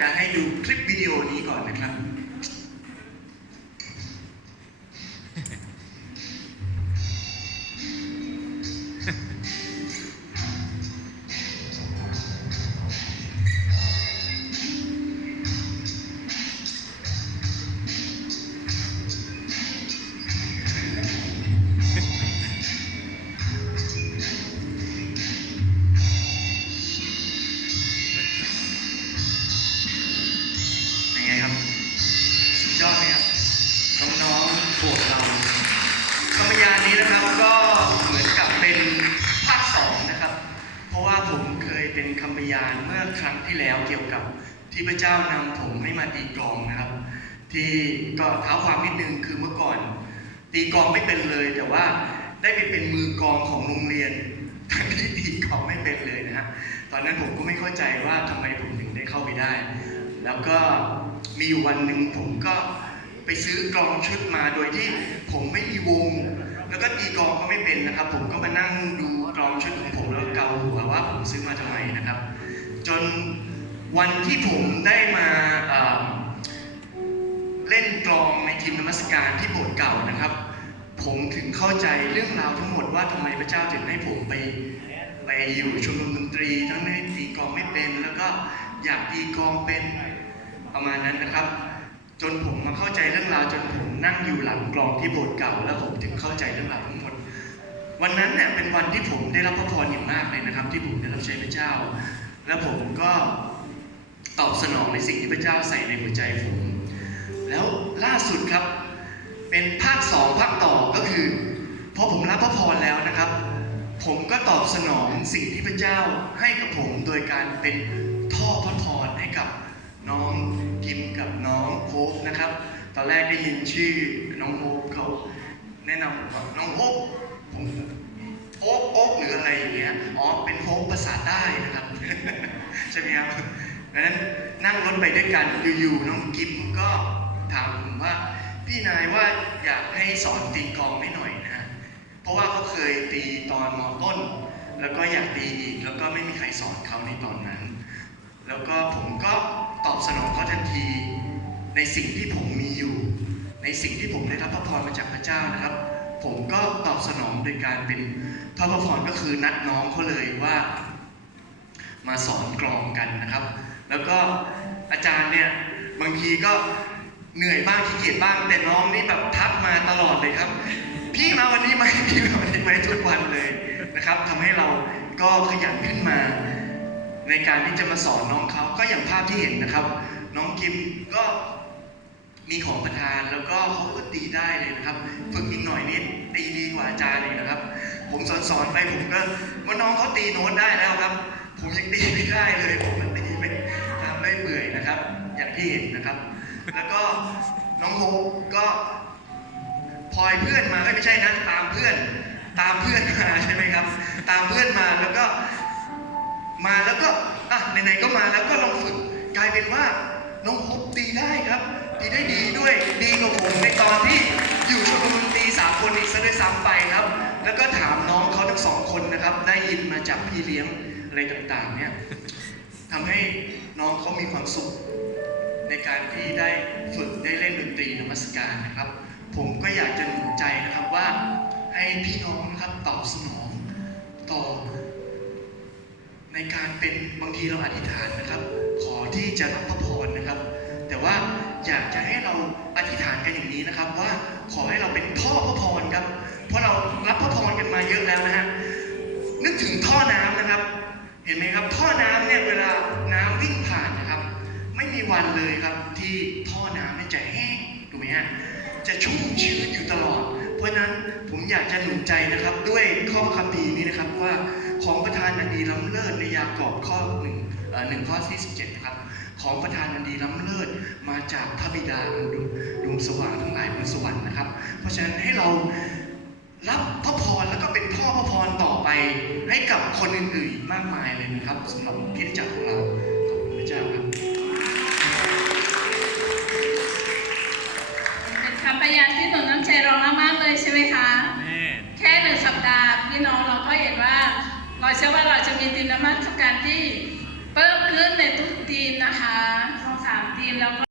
จะให้ดูคลิปวิดีโอนี้ก่อนนะครับ เป็นคำพยานเมื่อครั้งที่แล้วเกี่ยวกับที่พระเจ้านำผมให้มาตีกลองนะครับ ที่ก็เท้าความนิดนึงคือเมื่อก่อน ตีกลองไม่เป็นเลย แต่ว่าได้ไปเป็นมือกลองของโรงเรียนทั้งที่ตีกลองไม่เป็นเลยนะฮะตอนนั้นผมก็ไม่เข้าใจว่าทำไมผมถึงได้เข้าไปได้ แล้วก็มีอยู่วันหนึ่งผมก็ไปซื้อกลองชุดมาโดยที่ผมไม่มีวง แล้วก็ตีกลองก็ไม่เป็นนะครับ ผมก็มานั่งดูกลองชุดของผมแล้วเกาหัวว่าผมซื้อมาทำไมนะครับ จนวันที่ผมได้มาเเล่นกลองในทีมนมัสการที่โบสถ์เก่านะครับ ผมถึงเข้าใจเรื่องราวทั้งหมดว่าทำไมพระเจ้าถึงให้ผมไปไปอยู่ชมรมดนตรี ทั้งที่ตีกลองไม่เป็น แล้วก็อยากตีกลองเป็นประมาณนั้นนะครับ จนผมมาเข้าใจเรื่องราวจนผมนั่งอยู่หลังกลองที่โบสถ์เก่า แล้วผมถึงเข้าใจเรื่องราวทั้งหมด วันนั้นเนี่ยเป็นวันที่ผมได้รับพระพรอย่างมากเลยนะครับ ที่ผมได้รับใช้พระเจ้า แล้วผมก็ตอบสนองในสิ่งที่พระเจ้าใส่ในหัวใจผม แล้วล่าสุดครับ เป็นภาคสองภาคต่อก็คือพอผมรับพระพรแล้วนะครับ ผมก็ตอบสนองสิ่งที่พระเจ้าให้กับผมโดยการเป็นท่อพระพรให้กับน้องกิมกับน้องโฮปนะครับ ตอนแรกได้ยินชื่อน้องโฮปเขาแนะนำผมว่าน้องโฮปผมโอ๊กโอ๊กหรืออะไรอย่างเงี้ยอ๋อเป็นโฮปภาษาใต้นะ ใช่ไหมครับดังนั้นนั่งรถไปด้วยกันอยู่ๆน้องกิมก็ถามผมว่า พี่นายว่าอยากให้สอนตีกลองให้หน่อยนะ เพราะว่าเขาเคยตีตอนมต้น แล้วก็อยากตีอีกแล้วก็ไม่มีใครสอนเขาในตอนนั้น แล้วก็ผมก็ตอบสนองเขาทันที ในสิ่งที่ผมมีอยู่ ในสิ่งที่ผมได้รับพระพรมาจากพระเจ้านะครับ ผมก็ตอบสนองโดยการเป็นพระพรก็คือนัดน้องเขาเลยว่า มาสอนกลองกันนะครับ แล้วก็อาจารย์เนี่ยบางทีก็เหนื่อยบ้างขี้เกียจบ้าง แต่น้องนี่แบบทักมาตลอดเลยครับ พี่มาวันนี้ไหมพี่มาวันนี้ไหมทุกวันเลยนะครับทำให้เราก็ขยันขึ้นมา ในการที่จะมาสอนน้องเขาก็อย่างภาพที่เห็นนะครับ น้องกิมก็มีของประทานแล้วก็เขาก็ตีได้เลยนะครับ ฝึกอีกหน่อยนิดตีดีกว่าอาจารย์เลยนะครับ ผมสอนสอนไปผมก็ว่าน้องเขาตีโน้ตได้แล้วครับ ผมยังตีไม่ได้เลย ผมมันตีไม่ทำไม่เบื่อยนะครับ อย่างที่เห็นนะครับ แล้วก็น้องโฮปก็พลอยเพื่อนมาเอ้ยไม่ใช่นะตามเพื่อน ตามเพื่อนมาใช่ไหมครับ ตามเพื่อนมาแล้วก็ มาแล้วก็อะไหนๆก็มาแล้วก็ลองฝึกกลายเป็นว่าน้องฮุบตีได้ครับตีได้ดีด้วยดีกว่าผมในตอนที่อยู่ชมรมดนตรีสามคนอีกซะด้วยซ้ำไปครับ แล้วก็ถามน้องเขาทั้งสองคนนะครับ ได้ยินมาจากพี่เลี้ยง อะไรต่างๆเนี่ยทำให้น้องเขามีความสุข ในการที่ได้ฝึกได้เล่นดนตรีนมัสการนะครับ ผมก็อยากจะหนุนใจนะครับว่าให้พี่น้องนะครับตอบสนองต่อ ในการเป็นบางทีเราอธิษฐานนะครับ ขอที่จะรับพระพรนะครับ แต่ว่าอยากจะให้เราอธิษฐานกันอย่างนี้นะครับ ว่าขอให้เราเป็นท่อพระพรครับ เพราะเรารับพระพรกันมาเยอะแล้วนะฮะนึกถึงท่อน้ำนะครับ เห็นไหมครับท่อน้ำเนี่ยเวลาน้ำวิ่งผ่านนะครับ ไม่มีวันเลยครับที่ท่อน้ำเนี่ยจะแห้งถูกไหมฮะจะชุ่มชื้นอยู่ตลอด เพราะฉะนั้นผมอยากจะหนุนใจนะครับ ด้วยข้อพระคัมภีร์นี้นะครับว่าของประธานอันดีล้ำเลิศในยากอบข้อหนึ่งเอ่อหนึ่งข้อที่สิบเจ็ดนะครับของประธานอันดีล้ำเลิศมาจากพระบิดานดวงดวงสว่างทั้งหลายบนสวรรค์นะครับ เพราะฉะนั้นให้เรา รับพระพรแล้วก็เป็นพ่อพระพรต่อไป ให้กับคนอื่นๆมากมายเลยนะครับสำหรับคริสตจักรของเราขอบคุณพระเจ้าครับเป็นคำพยานที่หนุนน้ำใจเรามากๆเลยใช่ไหมคะแม่แค่หนึ่งสัปดาห์พี่น้องเราก็เห็นว่า เราเชื่อว่าเราจะมีทีมนมัสการที่เพิ่มขึ้นในทุกทีมนะคะมแล้วก็